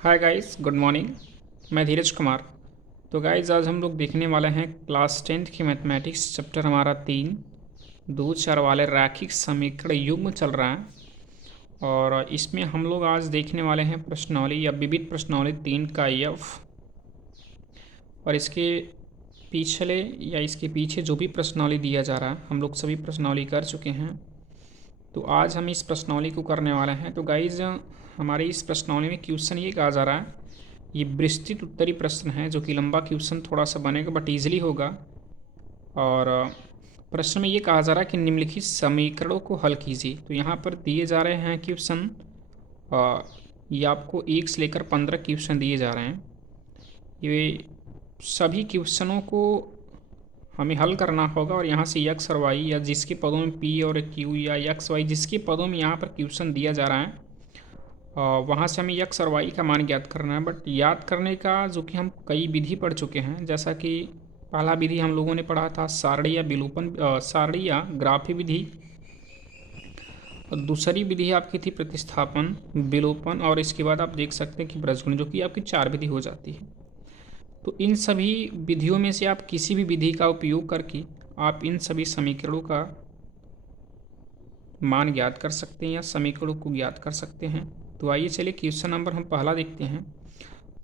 Hi guys, good morning. मैं धीरज कुमार। तो guys, आज हम लोग देखने वाले हैं क्लास 10th की मैथमेटिक्स चैप्टर हमारा 3 दो चार वाले रैखिक समीकरण युग्म चल रहा है। और इसमें हम लोग आज देखने वाले हैं प्रश्नावली या विविध प्रश्नावली 3 का एफ। और इसके पिछले या इसके पीछे जो भी प्रश्नावली दिया जा रहा है हम लोग सभी प्रश्नावली कर चुके हैं। तो आज हम इस प्रश्नावली को करने वाले हैं। तो गाइज, हमारे इस प्रश्नावली में क्वेश्चन ये कहा जा रहा है, ये विस्तृत उत्तरी प्रश्न है जो कि लंबा क्वेश्चन थोड़ा सा बनेगा बट ईजिली होगा। और प्रश्न में ये कहा जा रहा है कि निम्नलिखित समीकरणों को हल कीजिए। तो यहाँ पर दिए जा रहे हैं क्वेश्चन, ये आपको 1 से लेकर 15 क्वेश्चन दिए जा रहे हैं। ये सभी क्वेश्चनों को हमें हल करना होगा और यहाँ से यक्स और वाई या जिसके पदों में पी और क्यू या यक्स वाई जिसके पदों में यहाँ पर क्वेश्चन दिया जा रहा है वहाँ से हमें यक्स और वाई का मान ज्ञात करना है। बट याद करने का जो कि हम कई विधि पढ़ चुके हैं, जैसा कि पहला विधि हम लोगों ने पढ़ा था सारणी या विलोपन, सारणी या ग्राफी विधि। और दूसरी विधि आपकी थी प्रतिस्थापन, विलोपन, और इसके बाद आप देख सकते हैं कि ब्रजगुण, जो कि आपकी 4 विधि हो जाती है। तो इन सभी विधियों में से आप किसी भी विधि का उपयोग करके आप इन सभी समीकरणों का मान ज्ञात कर सकते हैं या समीकरणों को ज्ञात कर सकते हैं। तो आइए चलिए क्वेश्चन नंबर हम पहला देखते हैं।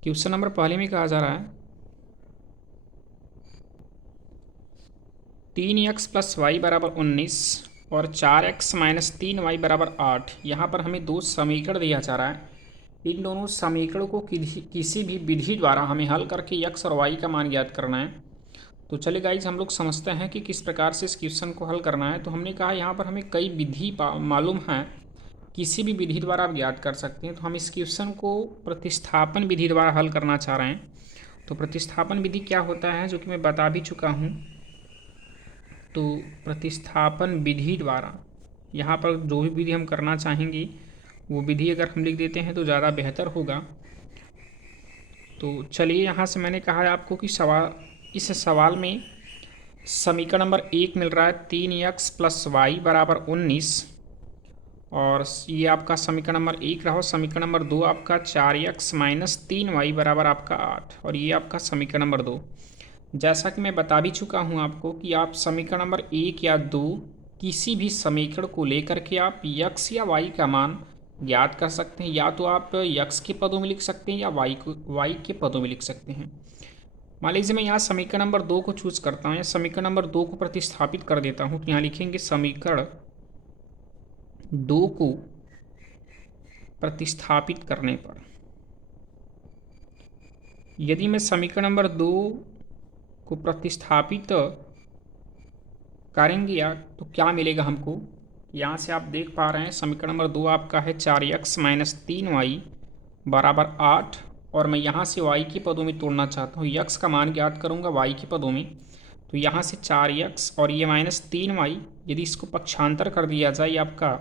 क्वेश्चन नंबर पहले में कहा जा रहा है 3x + y = 19 और 4x - 3y = 8। यहाँ पर हमें दो समीकरण दिया जा रहा है। इन दोनों समीकरणों को किसी भी विधि द्वारा हमें हल करके x और y का मान ज्ञात करना है। तो चलिए गाइज, हम लोग समझते हैं कि किस प्रकार से इस क्वेश्चन को हल करना है। तो हमने कहा यहाँ पर हमें कई विधि मालूम है, किसी भी विधि द्वारा आप ज्ञात कर सकते हैं। तो हम इस क्वेश्चन को प्रतिस्थापन विधि द्वारा हल करना चाह रहे हैं। तो प्रतिस्थापन विधि क्या होता है, जो कि मैं बता भी चुका हूँ। तो प्रतिस्थापन विधि द्वारा यहाँ पर जो भी विधि हम करना चाहेंगे वो विधि अगर हम लिख देते हैं तो ज़्यादा बेहतर होगा। तो चलिए, यहाँ से मैंने कहा है आपको कि इस सवाल में समीकरण नंबर 1 मिल रहा है 3x + y = 19, और ये आपका समीकरण नंबर 1 रहा। समीकरण नंबर 2 आपका 4x - 3y = आपका 8, और ये आपका समीकरण नंबर 2। जैसा कि मैं बता भी चुका हूँ आपको कि आप समीकरण नंबर 1 या 2 किसी भी समीकरण को लेकर के आप x या y का मान ज्ञात कर सकते हैं। या तो आप x के पदों में लिख सकते हैं या y के पदों में लिख सकते हैं। मान लीजिए मैं यहाँ समीकरण नंबर 2 को चूज करता हूँ या समीकरण नंबर 2 को प्रतिस्थापित कर देता हूँ। तो यहाँ लिखेंगे समीकरण 2 को प्रतिस्थापित करने पर, यदि मैं समीकरण नंबर 2 को प्रतिस्थापित करेंगे या तो क्या मिलेगा हमको। यहाँ से आप देख पा रहे हैं समीकरण नंबर 2 आपका है 4x - 3y = 8, और मैं यहाँ से y के पदों में तोड़ना चाहता हूँ। x का मान ज्ञात करूँगा y के पदों में। तो यहाँ से 4x और ये -3y, यदि इसको पक्षांतर कर दिया जाए, ये आपका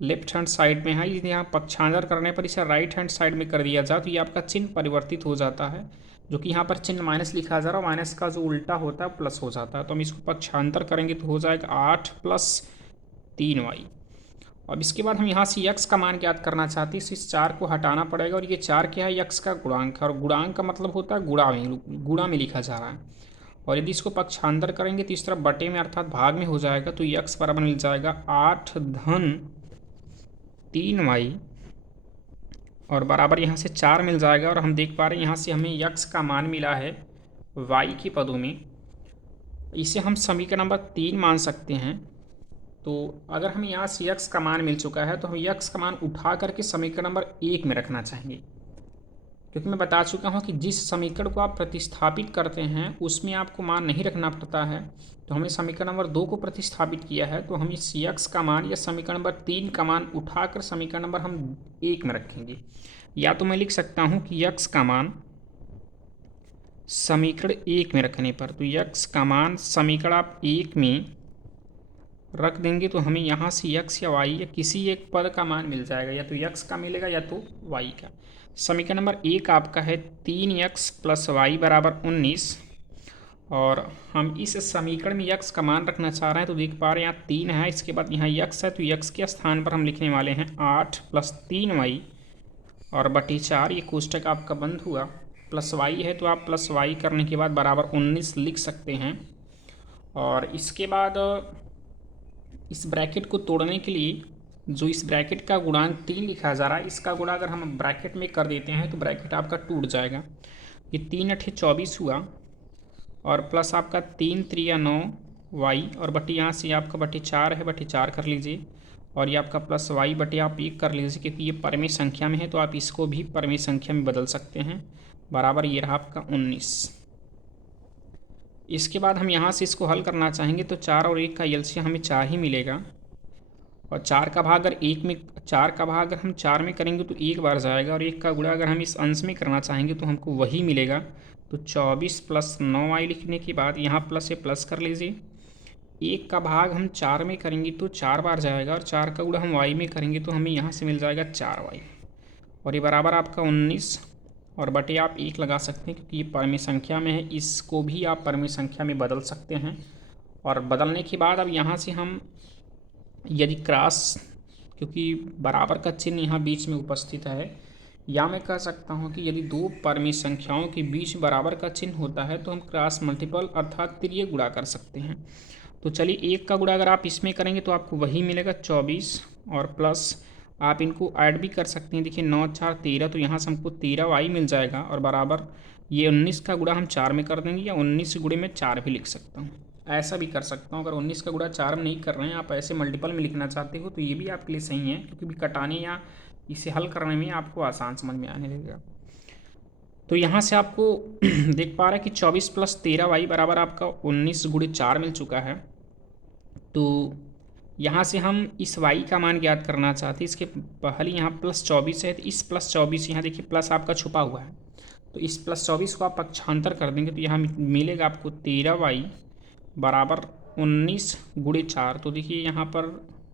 लेफ्ट हैंड साइड में है, यदि यहाँ पक्षांतर करने पर इसे राइट हैंड साइड में कर दिया जाए तो ये आपका चिन्ह परिवर्तित हो जाता है, जो कि यहाँ पर चिन्ह माइनस लिखा जा रहा है। माइनस का जो उल्टा होता है प्लस हो जाता है। तो हम इसको पक्षांतर करेंगे तो हो जाएगा 8 + 3y। अब इसके बाद हम यहाँ से x का मान ज्ञात करना चाहते हैं, तो इस 4 को हटाना पड़ेगा। और ये 4 क्या है, x का गुणांक है, और गुणांक का मतलब होता है गुणा में लिखा जा रहा है। और यदि इसको पक्षांतर करेंगे तो इस तरफ बटे में अर्थात भाग में हो जाएगा। तो x बराबर मिल जाएगा 8 - 3y, और बराबर यहाँ से 4 मिल जाएगा। और हम देख पा रहे हैं यहाँ से हमें x का मान मिला है y के पदों में। इसे हम समीकरण नंबर 3 मान सकते हैं। तो अगर हमें यहाँ से x का मान मिल चुका है तो हम x का मान उठा करके समीकरण नंबर 1 में रखना चाहेंगे, क्योंकि मैं बता चुका हूँ कि जिस समीकरण को आप प्रतिस्थापित करते हैं उसमें आपको मान नहीं रखना पड़ता है। तो हमने समीकरण नंबर 2 को प्रतिस्थापित किया है, तो हम इस x का मान या समीकरण नंबर 3 का मान उठाकर समीकरण नंबर हम 1 में रखेंगे। या तो मैं लिख सकता हूँ कि x का मान समीकरण 1 में रखने पर, तो x का मान समीकरण आप 1 में रख देंगे तो हमें यहाँ से x या y या किसी एक पद का मान मिल जाएगा, या तो x का मिलेगा या तो y का। समीकरण नंबर 1 आपका है 3x + y = 19, और हम इस समीकरण में x का मान रखना चाह रहे हैं। तो देख पा रहे हैं यहाँ 3 है, इसके बाद यहाँ x है, तो x के स्थान पर हम लिखने वाले हैं 8 + 3y, और बटी 4, ये कोष्टक आपका बंद हुआ। प्लस वाई है तो आप प्लस वाई करने के बाद बराबर 19 लिख सकते हैं। और इसके बाद इस ब्रैकेट को तोड़ने के लिए जो इस ब्रैकेट का गुणांक 3 लिखा जा रहा है, इसका गुणा अगर हम ब्रैकेट में कर देते हैं तो ब्रैकेट आपका टूट जाएगा। ये 3 अठे 24 हुआ और प्लस आपका 3 त्रिया 9 वाई और बटी यहाँ से आपका बटी 4 है, बटी 4 कर लीजिए। और ये आपका प्लस वाई बटे आप 1 कर लीजिए, क्योंकि ये परमेय संख्या में है तो आप इसको भी परमेय संख्या में बदल सकते हैं। बराबर ये रहा आपका 19। इसके बाद हम यहाँ से इसको हल करना चाहेंगे तो 4 और 1 का एलसीएम हमें 4 ही मिलेगा। और 4 का भाग अगर 1 में 4 का भाग अगर हम 4 में करेंगे तो 1 बार जाएगा, और 1 का गुणा अगर हम इस अंश में करना चाहेंगे तो हमको वही मिलेगा। तो 24 प्लस 9y लिखने के बाद यहाँ प्लस से प्लस कर लीजिए। 1 का भाग हम 4 में करेंगे तो 4 बार जाएगा, और 4 का गुणा हम y में करेंगे तो हमें यहाँ से मिल जाएगा 4y। और ये बराबर आपका 19 और बटे आप 1 लगा सकते हैं, क्योंकि ये परमेय संख्या में है। इसको भी आप परमेय संख्या में बदल सकते हैं। और बदलने के बाद अब यहाँ से हम यदि क्रॉस, क्योंकि बराबर का चिन्ह यहाँ बीच में उपस्थित है, या मैं कह सकता हूँ कि यदि दो परमेय संख्याओं के बीच बराबर का चिन्ह होता है तो हम क्रॉस मल्टीपल अर्थात तिर्यक गुणा कर सकते हैं। तो चलिए 1 का गुणा अगर आप इसमें करेंगे तो आपको वही मिलेगा 24, और प्लस आप इनको ऐड भी कर सकते हैं। देखिए 9 4 13, तो यहाँ से हमको 13y मिल जाएगा। और बराबर ये 19 का गुणा हम 4 में कर देंगे, या 19 गुणे में 4 भी लिख सकता हूँ, ऐसा भी कर सकता हूँ। अगर 19 का गुणा 4 में नहीं कर रहे हैं, आप ऐसे मल्टीपल में लिखना चाहते हो तो ये भी आपके लिए सही है, क्योंकि भी कटाने या इसे हल करने में आपको आसान समझ में आने लगेगा। तो यहाँ से आपको देख पा रहे हैं कि 24 प्लस 13y बराबर आपका 19 गुणे 4 मिल चुका है। तो यहाँ से हम इस y का मान ज्ञात करना चाहते हैं। इसके पहले यहाँ प्लस 24 है, तो इस प्लस 24 यहाँ देखिए प्लस आपका छुपा हुआ है, तो इस प्लस 24 को आप पक्षांतर कर देंगे तो यहाँ मिलेगा आपको 13y बराबर 19 गुणे 4। तो देखिए यहाँ पर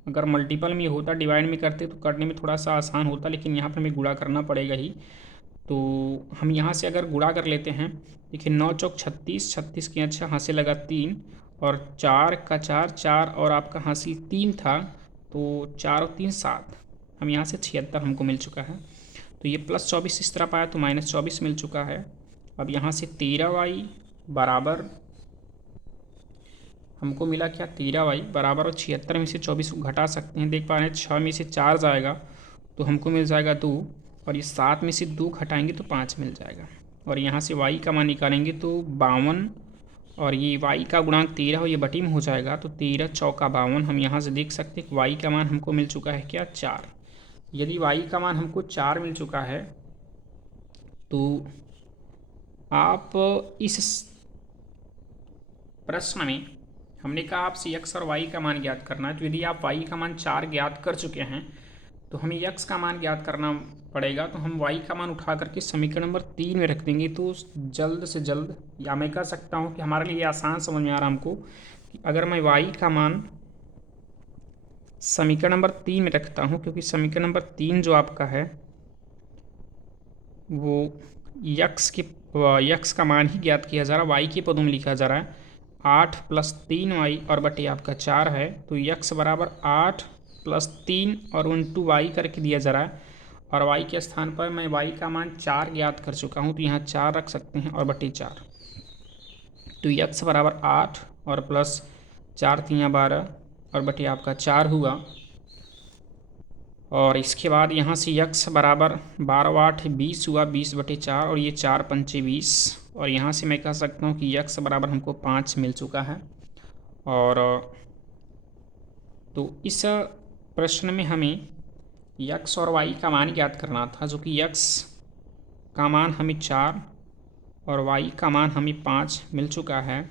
अगर मल्टीपल में होता, डिवाइड में करते तो करने में थोड़ा सा आसान होता, लेकिन यहाँ पर हमें गुणा करना पड़ेगा ही। तो हम यहाँ से अगर गुणा कर लेते हैं, देखिए 9 चौक 36, 36 के अच्छा हासिल लगा 3, और 4 का 4 4, और आपका हासिल 3 था, तो 4 और 3 7, हम यहाँ से 76 हमको मिल चुका है। तो ये प्लस 24 इस तरफ आया तो माइनस 24 मिल चुका है। अब यहाँ से 13y बराबर हमको मिला क्या, 13y बराबर, और 76 में से 24 को घटा सकते हैं, देख पा रहे हैं 6 में से 4 जाएगा तो हमको मिल जाएगा 2, और ये 7 में से 2 घटाएंगे तो 5 मिल जाएगा। और यहाँ से y का मान निकालेंगे तो 52, और ये y का गुणांक 13 हो, ये बटी में हो जाएगा, तो 13 चौका 52। हम यहाँ से देख सकते हैं कि y का मान हमको मिल चुका है क्या, 4। यदि y का मान हमको 4 मिल चुका है तो आप इस प्रश्न में हमने कहा आपसे x और y का मान ज्ञात करना है। तो यदि आप y का मान 4 ज्ञात कर चुके हैं तो हमें x का मान ज्ञात करना पड़ेगा। तो हम y का मान उठा करके समीकरण नंबर 3 में रख देंगे। तो जल्द से जल्द, या मैं कह सकता हूँ कि हमारे लिए आसान समझ में आ रहा हमको कि अगर मैं y का मान समीकरण नंबर 3 में रखता हूँ, क्योंकि समीकरण नंबर 3 जो आपका है वो यक्स का मान ही ज्ञात किया जा रहा है, y के पदों में लिखा जा रहा है। 8 प्लस 3y और बटे आपका 4 है, तो यक्स बराबर 8 प्लस 3 और इंटू वाई करके दिया जा रहा है। और y के स्थान पर मैं y का मान 4 ज्ञात कर चुका हूँ, तो यहाँ 4 रख सकते हैं और बटे 4। तो यक्स बराबर 8 और प्लस 4 3 12 और बटे आपका 4 हुआ। और इसके बाद यहाँ से यक्स बराबर 12 8 20 हुआ, 20 बटे 4, और ये 4 पंचे 20। और यहाँ से मैं कह सकता हूँ कि यक्स बराबर हमको 5 मिल चुका है। और तो इस प्रश्न में हमें यक्स और वाई का मान ज्ञात करना था, जो कि यक्स का मान हमें 4 और वाई का मान हमें 5 मिल चुका है।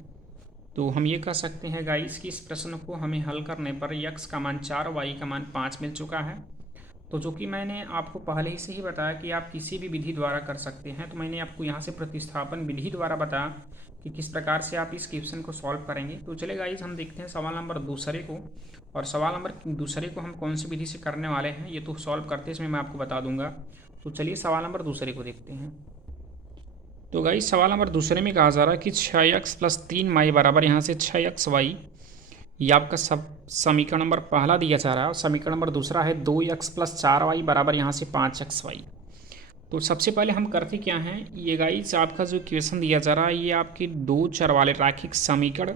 तो हम ये कह सकते हैं गाइस कि इस प्रश्न को हमें हल करने पर यक्स का मान 4 और वाई का मान 5 मिल चुका है। तो जो कि मैंने आपको पहले ही से ही बताया कि आप किसी भी विधि द्वारा कर सकते हैं, तो मैंने आपको यहाँ से प्रतिस्थापन विधि द्वारा बताया कि किस प्रकार से आप इस क्वेश्चन को सॉल्व करेंगे। तो चलिए गाइस हम देखते हैं सवाल नंबर दूसरे को। और सवाल नंबर दूसरे को हम कौन सी विधि से करने वाले हैं ये तो सॉल्व करते समय मैं आपको बता दूंगा। तो चलिए सवाल नंबर दूसरे को देखते हैं। तो गाइस सवाल नंबर दूसरे में कहा जा रहा है कि 6x प्लस 3y बराबर यहाँ से 6xy, ये आपका सब समीकरण नंबर पहला दिया जा रहा है। और समीकरण नंबर दूसरा है 2x प्लस 4y बराबर यहाँ से 5xy। तो सबसे पहले हम करते क्या हैं, ये गाइस आपका जो इक्वेशन दिया जा रहा है ये आपके दो चर वाले रैखिक समीकरण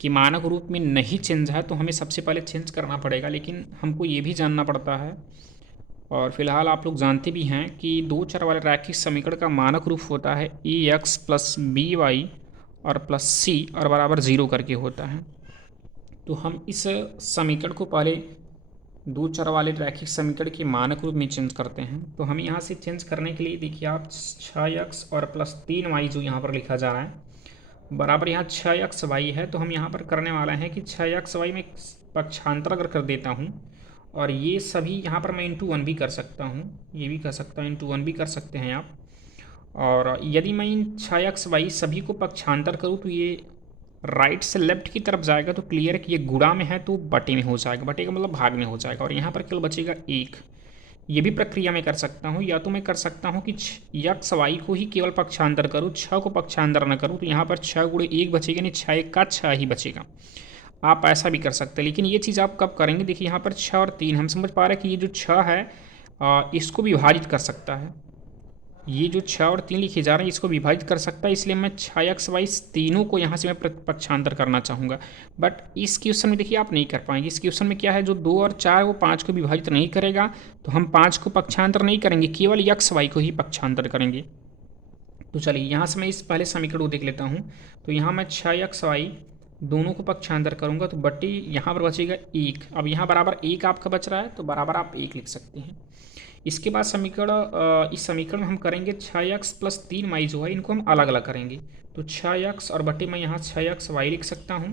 कि मानक रूप में नहीं चेंज है, तो हमें सबसे पहले चेंज करना पड़ेगा। लेकिन हमको ये भी जानना पड़ता है, और फिलहाल आप लोग जानते भी हैं कि दो चर वाले रैखिक समीकरण का मानक रूप होता है ए एक्स प्लस बी वाई और प्लस सी और बराबर ज़ीरो करके होता है। तो हम इस समीकरण को पहले दो चर वाले रैखिक समीकरण के मानक रूप में चेंज करते हैं। तो हम यहाँ से चेंज करने के लिए देखिए आप 6x और प्लस 3y जो यहाँ पर लिखा जा रहा है बराबर यहाँ 6xy है। तो हम यहाँ पर करने वाला है कि 6xy में पक्षांतर अगर कर देता हूँ, और ये सभी यहाँ पर मैं इंटू 1 भी कर सकता हूँ, ये भी कर सकता हूँ, इंटू 1 भी कर सकते हैं आप। और यदि मैं इन 6xy सभी को पक्षांतर करूँ तो ये राइट से लेफ्ट की तरफ जाएगा, तो क्लियर है कि ये गुणा में है तो बटे में हो जाएगा, बटे का मतलब भाग में हो जाएगा, और यहाँ पर केवल बचेगा 1। ये भी प्रक्रिया में कर सकता हूँ, या तो मैं कर सकता हूँ कि यक्स वाई को ही केवल पक्षांतर करूँ, 6 को पक्षांतर न करूँ, तो यहाँ पर 6 गुणे 1 बचेगा, नहीं 6 1 का 6 ही बचेगा। आप ऐसा भी कर सकते हैं, लेकिन ये चीज़ आप कब करेंगे, देखिए यहाँ पर 6 और 3 हम समझ पा रहे हैं कि ये जो 6 है इसको विभाजित कर सकता है, ये जो 6 और 3 लिखे जा रहे हैं इसको विभाजित कर सकता है, इसलिए मैं 6x तीनों को यहाँ से मैं पक्षांतर करना चाहूँगा। बट इस क्वेश्चन में देखिए आप नहीं कर पाएंगे। इस क्वेश्चन में क्या है, जो 2 और 4 वो 5 को विभाजित नहीं करेगा, तो हम 5 को पक्षांतर नहीं करेंगे, केवल xy को ही पक्षांतर करेंगे। तो चलिए यहाँ से मैं इस पहले समीकरण को देख लेता हूँ। तो यहाँ मैं 6xy दोनों को पक्षांतर करूँगा, तो बट्टी यहाँ पर बचेगा 1। अब यहाँ बराबर 1 आपका बच रहा है, तो बराबर आप 1 लिख सकते हैं। इसके बाद समीकरण इस समीकरण में हम करेंगे 6x प्लस 3y जो है इनको हम अलग अलग करेंगे। तो 6x और बटे मैं यहाँ 6xy लिख सकता हूँ,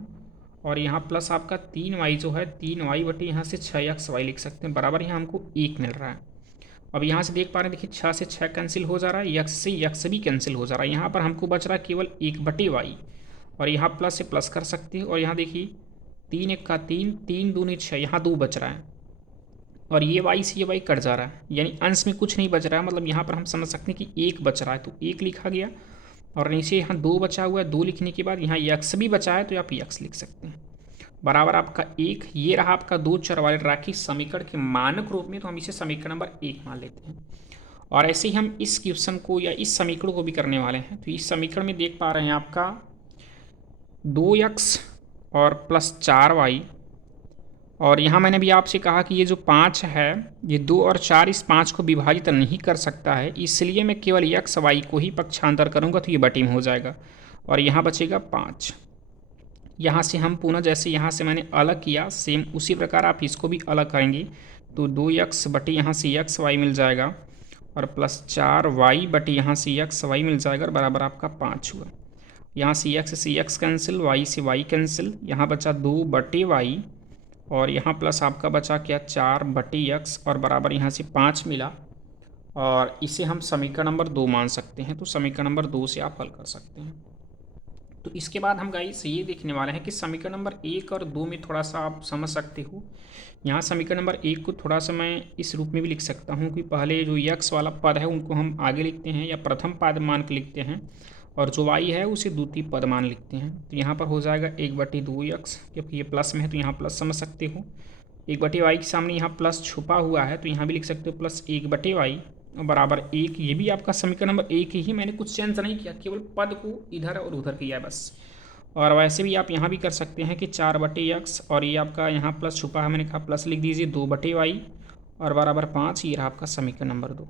और यहाँ प्लस आपका 3y जो है 3y बटे यहाँ से 6xy लिख सकते हैं, बराबर यहाँ हमको 1 मिल रहा है। अब यहाँ से देख पा रहे हैं, देखिए 6 से 6 कैंसिल हो जा रहा है, यक्स से यक्स भी कैंसिल हो जा रहा है, यहाँ पर हमको बच रहा है केवल 1 बटे वाई, और यहाँ प्लस से प्लस कर सकते हैं, और यहाँ देखिए 3 1 का 3, 3 दूनी 6, यहाँ 2 बच रहा है, और ये वाई से ये वाई कट जा रहा है, यानी अंश में कुछ नहीं बच रहा है, मतलब यहाँ पर हम समझ सकते हैं कि 1 बच रहा है, तो 1 लिखा गया, और नीचे यहाँ 2 बचा हुआ है, 2 लिखने के बाद यहाँ यक्स भी बचा है, तो आप यक्स लिख सकते हैं, बराबर आपका 1। ये रहा आपका दो चर वाले रैखिक समीकरण के मानक रूप में, तो हम इसे समीकरण नंबर 1 मान लेते हैं। और ऐसे ही हम इस क्वेश्चन को या इस समीकरण को भी करने वाले हैं। तो इस समीकरण में देख पा रहे हैं आपका 2x और प्लस 4y, और यहाँ मैंने भी आपसे कहा कि ये जो 5 है ये 2 और 4 इस 5 को विभाजित नहीं कर सकता है, इसलिए मैं केवल यक्स वाई को ही पक्षांतर करूँगा, तो ये बटी में हो जाएगा, और यहाँ बचेगा 5। यहाँ से हम पुनः जैसे यहाँ से मैंने अलग किया सेम उसी प्रकार आप इसको भी अलग करेंगे, तो 2x बटे यहाँ से यक्स वाई मिल जाएगा, और प्लस 4y बटे यहाँ से यक्स वाई मिल जाएगा, और बराबर आपका 5 हुआ। यहाँ से x से x कैंसिल, y से y कैंसिल, यहाँ बचा 2 बटे y, और यहाँ प्लस आपका बचा क्या 4 बटे x, और बराबर यहाँ से 5 मिला, और इसे हम समीकरण नंबर 2 मान सकते हैं। तो समीकरण नंबर 2 से आप हल कर सकते हैं। तो इसके बाद हम गाइस ये देखने वाले हैं कि समीकरण नंबर 1 और 2 में थोड़ा सा आप समझ सकते हो। यहाँ समीकरण नंबर 1 को थोड़ा सा मैं इस रूप में भी लिख सकता हूँ कि पहले जो यक्स वाला पद है उनको हम आगे लिखते हैं या प्रथम पद मान के लिखते हैं, और जो वाई है उसे द्वितीय पद मान लिखते हैं। तो यहाँ पर हो जाएगा 1/2x, क्योंकि ये प्लस में है तो यहाँ प्लस समझ सकते हो। 1/y के सामने यहाँ प्लस छुपा हुआ है, तो यहाँ भी लिख सकते हो प्लस 1/y बराबर 1। ये भी आपका समीकरण नंबर 1 ही, मैंने कुछ चेंज नहीं किया, केवल पद को इधर और उधर किया है बस। और वैसे भी आप यहाँ भी कर सकते हैं कि 4/x, और ये आपका यहाँ प्लस छुपा है, मैंने कहा प्लस लिख दीजिए 2/y, और बराबर 5। ये रहा आपका समीकरण नंबर 2।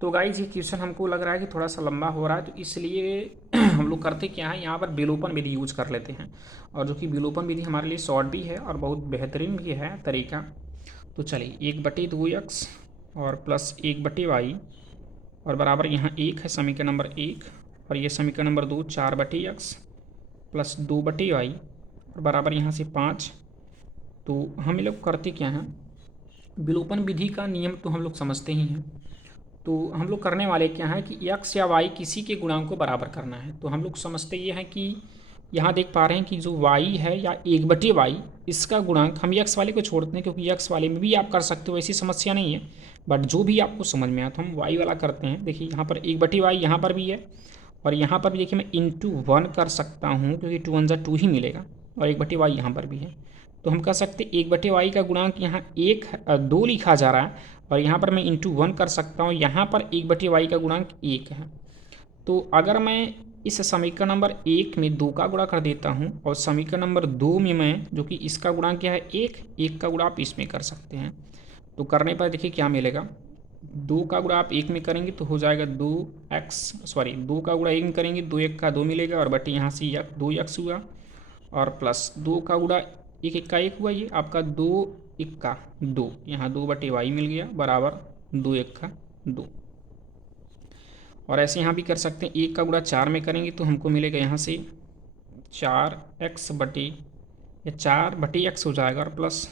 तो गाइज ये क्वेश्चन हमको लग रहा है कि थोड़ा सा लंबा हो रहा है, तो इसलिए हम लोग करते क्या है, यहाँ पर विलोपन विधि यूज कर लेते हैं, और जो कि विलोपन विधि हमारे लिए शॉर्ट भी है और बहुत बेहतरीन भी है तरीका। तो चलिए 1/2x और प्लस 1/y, और बराबर यहाँ 1 है समीकरण नंबर 1, और ये समीकरण नंबर 2 4/x प्लस 2/y, और बराबर यहाँ से 5। तो हम लोग करते क्या हैं, विलोपन विधि का नियम तो हम लोग समझते ही हैं। तो हम लोग करने वाले क्या है कि x या y किसी के गुणांक को बराबर करना है। तो हम लोग समझते ये हैं कि यहाँ देख पा रहे हैं कि जो y है या 1/y इसका गुणांक हम x वाले को छोड़ते हैं, क्योंकि x वाले में भी आप कर सकते हो, ऐसी समस्या नहीं है, बट जो भी आपको समझ में आया तो हम y वाला करते हैं। देखिए यहाँ पर 1/y यहाँ पर भी है, और यहाँ पर भी देखिए मैं इंटू 1 कर सकता हूँ, क्योंकि 2 1 2 ही मिलेगा, और 1/y यहाँ पर भी है। तो हम कह सकते 1/y का गुणांक यहाँ 2 लिखा जा रहा है, और यहाँ पर मैं इंटू 1 कर सकता हूँ। यहाँ पर 1/y का गुणांक 1 है। तो अगर मैं इस समीकरण नंबर 1 में 2 का गुणा कर देता हूँ और समीकरण नंबर 2 में मैं, जो कि इसका गुणांक क्या है 1 का गुणा आप इसमें कर सकते हैं। तो करने पर देखिए क्या मिलेगा, 2 का गुणा आप 1 में करेंगे तो हो जाएगा 2 का गुणा 1 में करेंगे 2 1 का 2 मिलेगा, और बटे यहाँ से 2x हुआ, और प्लस 2 का गुणा 1 1 का 1 हुआ, ये आपका 2 1 का 2, यहाँ 2/y मिल गया बराबर 2 1 का 2। और ऐसे यहाँ भी कर सकते हैं, 1 का गुणा 4 में करेंगे तो हमको मिलेगा यहाँ से 4x बटे, या 4/x हो जाएगा, और प्लस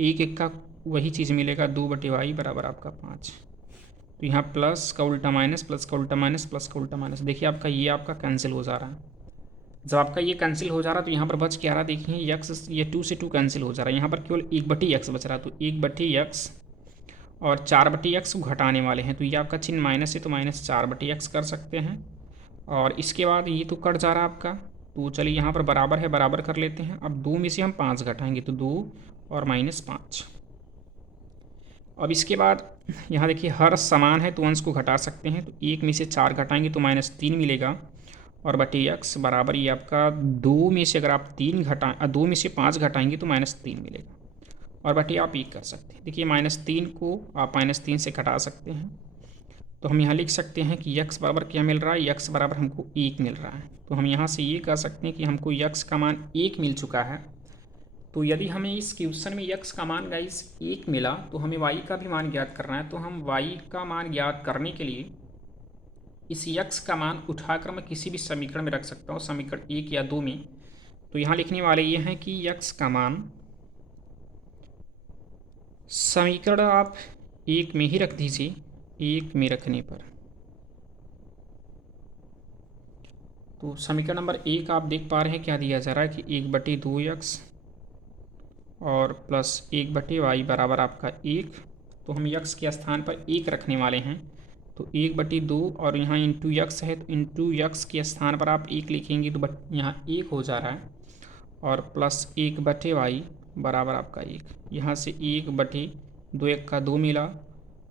1 1 का वही चीज़ मिलेगा 2/y बराबर आपका 5। तो यहाँ प्लस का उल्टा माइनस, प्लस का उल्टा माइनस, प्लस का उल्टा माइनस, देखिए आपका ये आपका कैंसिल हो जा रहा है। जब आपका ये कैंसिल हो जा रहा है तो यहाँ पर बच क्या रहा, देखिए यक्स, ये 2 से 2 कैंसिल हो जा रहा है, यहाँ पर केवल 1/x बच रहा है। तो 1/x और 4/x को घटाने वाले हैं, तो ये आपका चिन्ह माइनस है तो -4/x कर सकते हैं। और इसके बाद ये तो कट जा रहा है आपका, तो चलिए यहाँ पर बराबर है, बराबर कर लेते हैं। अब 2 में से हम 5 घटाएंगे तो 2 और -5। अब इसके बाद यहाँ देखिए हर समान है तो अंश को घटा सकते हैं, तो 1 में से 4 घटाएंगे तो -3 मिलेगा, और बटे x बराबर ये आपका 2 में से अगर आप 2 में से 5 घटाएंगे तो -3 मिलेगा, और बटे आप 1 कर सकते हैं। देखिए -3 को आप -3 से घटा सकते हैं, तो हम यहाँ लिख सकते हैं कि x बराबर क्या मिल रहा है, x बराबर हमको 1 मिल रहा है। तो हम यहाँ से ये कह सकते हैं कि हमको x का मान 1 मिल चुका है। तो यदि हमें इस क्वेश्चन में x का मान गाइस 1 मिला तो हमें y का भी मान ज्ञात करना है। तो हम y का मान ज्ञात करने के लिए इस x का मान उठाकर मैं किसी भी समीकरण में रख सकता हूँ, समीकरण 1 या 2 में। तो यहाँ लिखने वाले ये हैं कि x का मान समीकरण आप 1 में ही रख दीजिए, 1 में रखने पर तो समीकरण नंबर 1 आप देख पा रहे हैं क्या दिया जा रहा है कि 1/2x और प्लस 1/y बराबर आपका 1। तो हम x के स्थान पर 1 रखने वाले हैं, तो 1/2 और यहाँ इंटू यक्स है, तो इंटू यक्स के स्थान पर आप 1 लिखेंगे तो यहाँ 1 हो जा रहा है, और प्लस 1/y बराबर आपका 1, यहाँ से 1/2 1 का 2 मिला,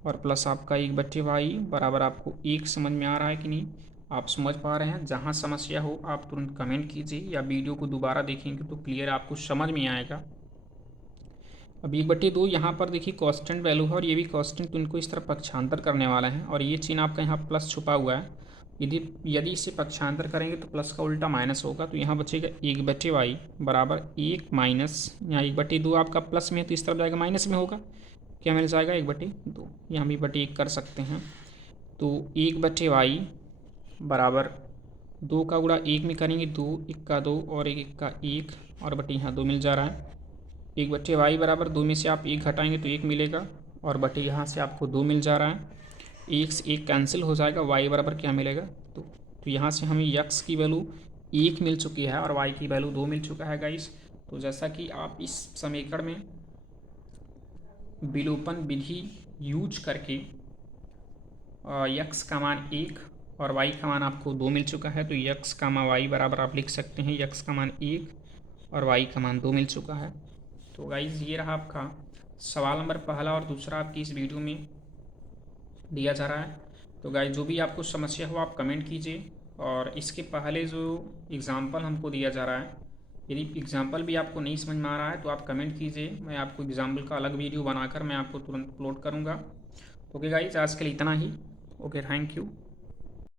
और प्लस आपका 1/y बराबर आपको 1 समझ में आ रहा है कि नहीं, आप समझ पा रहे हैं। जहाँ समस्या हो आप तुरंत कमेंट कीजिए, या वीडियो को दोबारा देखेंगे तो क्लियर आपको समझ में आएगा। अब 1/2 यहाँ पर देखिए कांस्टेंट वैल्यू है, और ये भी कांस्टेंट, तो इनको इस तरह पक्षांतर करने वाला है, और ये चिन्ह आपका यहाँ प्लस छुपा हुआ है। यदि इसे पक्षांतर करेंगे तो प्लस का उल्टा माइनस होगा, तो यहाँ बचेगा 1/y बराबर 1 माइनस, यहाँ 1/2 आपका प्लस में है तो इस तरफ जाएगा माइनस में होगा, क्या मिल जाएगा 1/2, यहाँ भी 1/1 कर सकते हैं। तो 1/y बराबर 2 का गुणा 1 में करेंगे 2 1 का 2 और 1 1 का 1, और बटे यहाँ 2 मिल जा रहा है। 1/y बराबर 2 में से आप 1 घटाएंगे तो 1 मिलेगा, और बटे यहाँ से आपको 2 मिल जा रहा है, 1 से 1 कैंसिल हो जाएगा, y बराबर क्या मिलेगा तो यहाँ से हमें x की वैल्यू 1 मिल चुकी है और y की वैल्यू 2 मिल चुका है गाइस। तो जैसा कि आप इस समीकरण में विलोपन विधि यूज करके x का मान 1 और y का मान आपको 2 मिल चुका है, तो x का मान y बराबर आप लिख सकते हैं x का मान 1 और y का मान 2 मिल चुका है। तो गाइज ये रहा आपका सवाल नंबर पहला, और दूसरा आपकी इस वीडियो में दिया जा रहा है। तो गाइज जो भी आपको समस्या हो आप कमेंट कीजिए, और इसके पहले जो एग्ज़ाम्पल हमको दिया जा रहा है, यदि एग्ज़ाम्पल भी आपको नहीं समझ में आ रहा है तो आप कमेंट कीजिए, मैं आपको एग्ज़ाम्पल का अलग वीडियो बनाकर मैं आपको तुरंत अपलोड करूँगा। ओके गाइज, आज के लिए इतना ही। Okay, thank you.